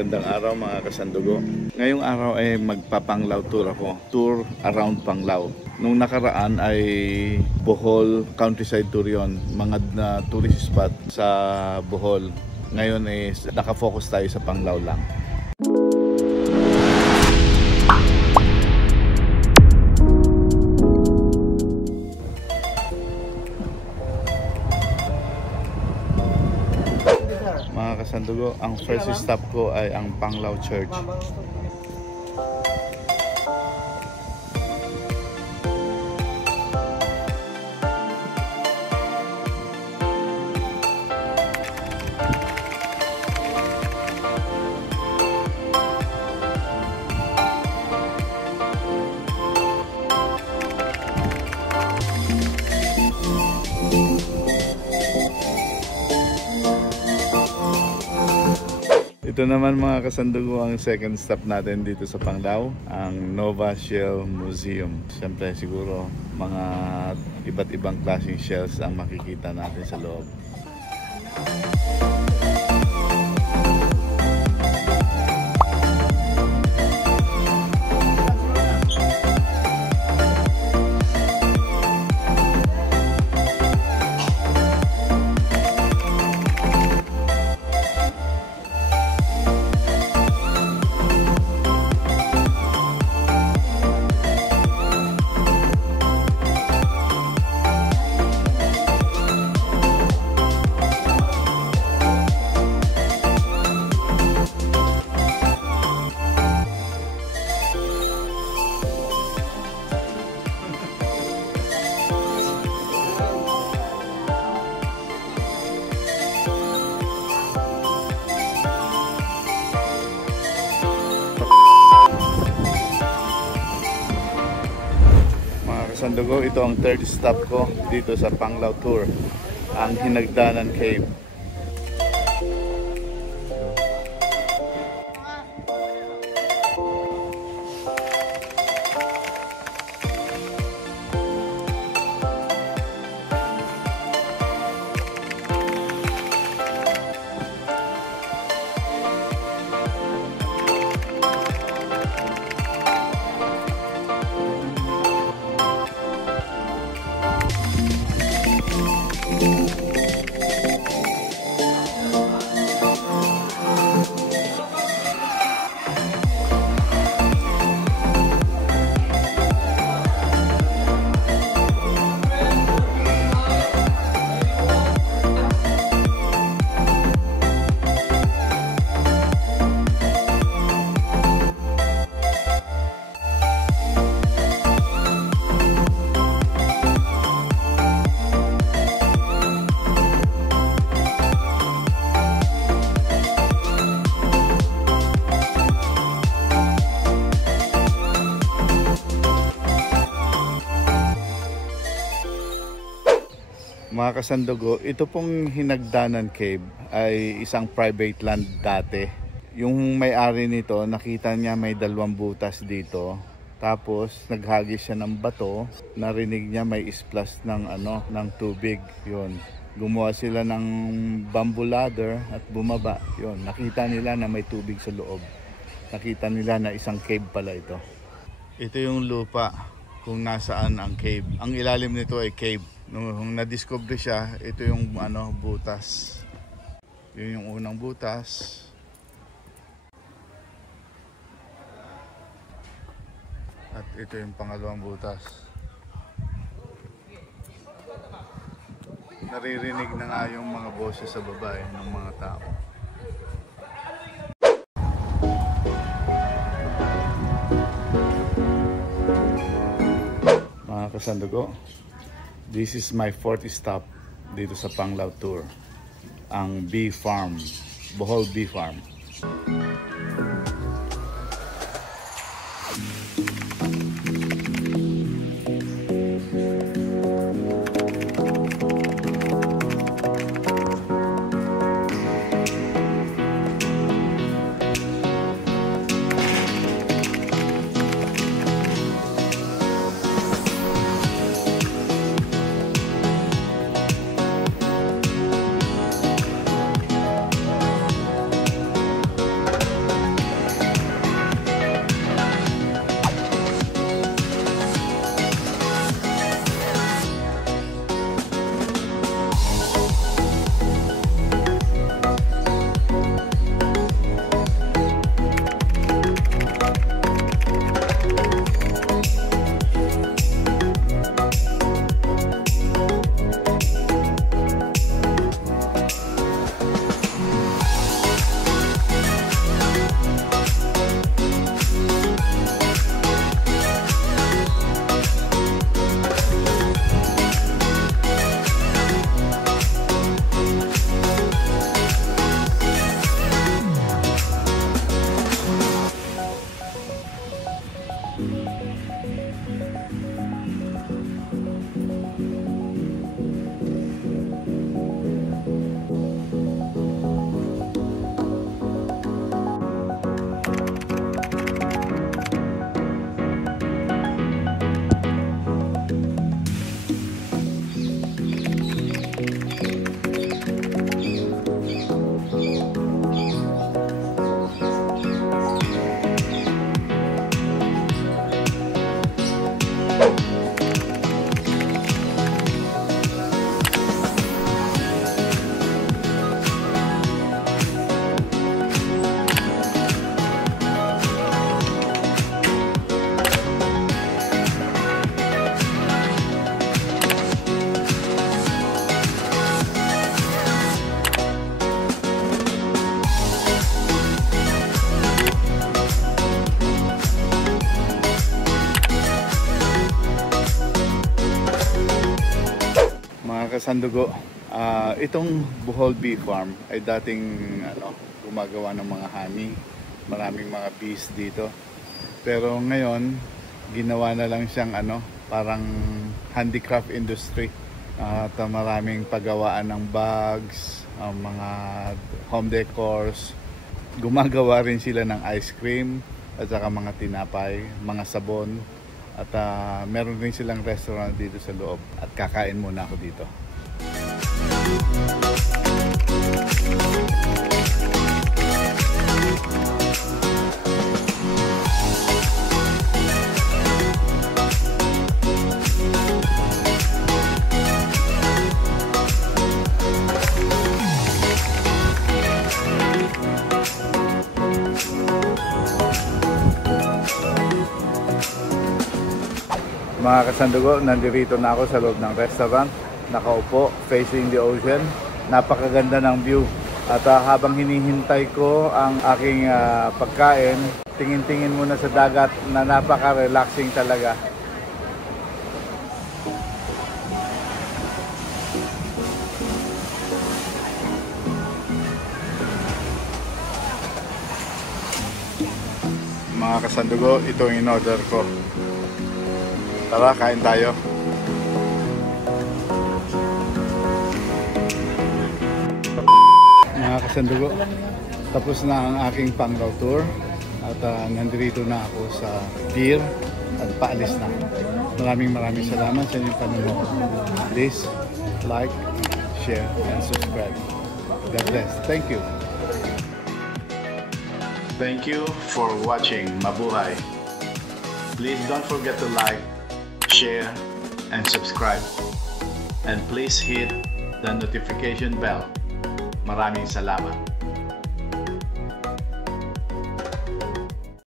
Magandang araw mga kasandugo. Ngayong araw ay magpapanglaw tour ako. Tour around Panglao. Nung nakaraan ay Bohol countryside tour yon, mga tourist spot sa Bohol. Ngayon ay nakafocus tayo sa Panglao lang. Mga kasandugo, ang first stop ko ay ang Panglao Church. Ito naman mga kasandugo ang second stop natin dito sa Panglao, ang Nova Shell Museum. Siyempre siguro mga iba't ibang klaseng shells ang makikita natin sa loob. Sandugo, ito ang third stop ko dito sa Panglao Tour, ang Hinagdanan Cave. Mga kasandugo, ito pong Hinagdanan Cave ay isang private land dati. Yung may-ari nito, nakita niya may 2 butas dito. Tapos naghagis siya ng bato, narinig niya may splash ng tubig. Yun. Gumawa sila ng bamboo ladder at bumaba. Yun, nakita nila na may tubig sa loob. Nakita nila na isang cave pala ito. Ito yung lupa kung nasaan ang cave. Ang ilalim nito ay cave. Nung na-discover siya, ito yung butas. Yun yung unang butas. At ito yung pangalawang butas. Naririnig na nga yung mga boses sa baba ng mga tao. Mga kasandugo, this is my 4th stop dito sa Panglao Tour, ang Bee Farm, Bohol Bee Farm. kasandugo, itong Bohol Bee Farm ay dating gumagawa ng mga honey. Maraming mga bees dito. Pero ngayon, ginawa na lang siyang parang handicraft industry. At maraming paggawaan ng bags, mga home decors. Gumagawa rin sila ng ice cream at saka mga tinapay, mga sabon. At meron rin silang restaurant dito sa loob. At kakain muna ako dito. Mga kasandugo, nandito na ako sa loob ng restaurant. Nakaupo, facing the ocean. Napakaganda ng view. At habang hinihintay ko ang aking pagkain, tingin-tingin muna sa dagat na napaka-relaxing talaga. Mga kasandugo, ito ang in-order ko. Tara, kain tayo. Mga kasandugo, tapos na ang aking panglaw tour. At nandito na ako sa pier at paalis na. Maraming salamat sa inyong panonood. Please like, share, and subscribe. God bless. Thank you. Thank you for watching. Mabuhay. Please don't forget to like, share, and subscribe. And please hit the notification bell. Maraming salamat.